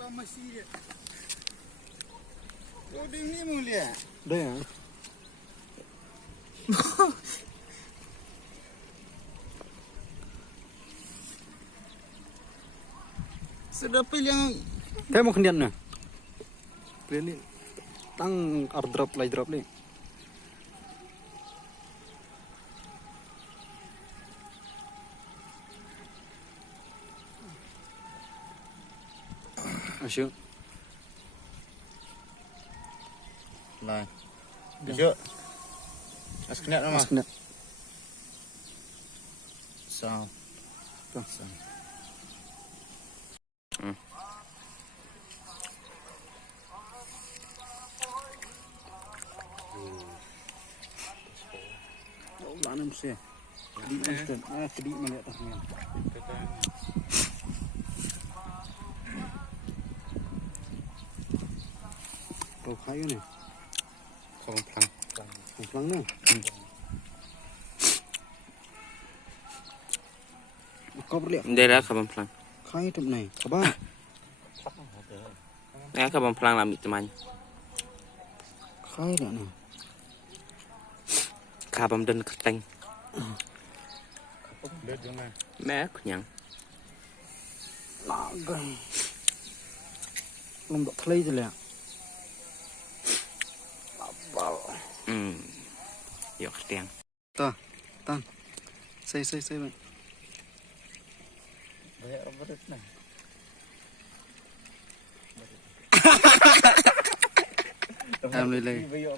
Oh, dia ni mulia. Dah. Sedap yang Kayak mau kendian na. Ini tang airdrop lay drop ni. Asyik. Lai. Besok. Askenet nama. Askenet. Sao. Tuh. Lanam sih. Di instant. Kedi mana atasnya. Kau kayu ni. Komplang. Komplang ni. Kau berlihat. Daerah Kabamplang. Kayu tu ni. Kabar. Daerah Kabamplang lah teman. Kayu dah ni. Kabam dan keteng. Dia jangan. Mẹ nhang. Lagai. Belum tak terlai je lah. Labal. Yok tiang. Tah, tan. Say. Banyak berat nah. Alhamdulillah. Bayar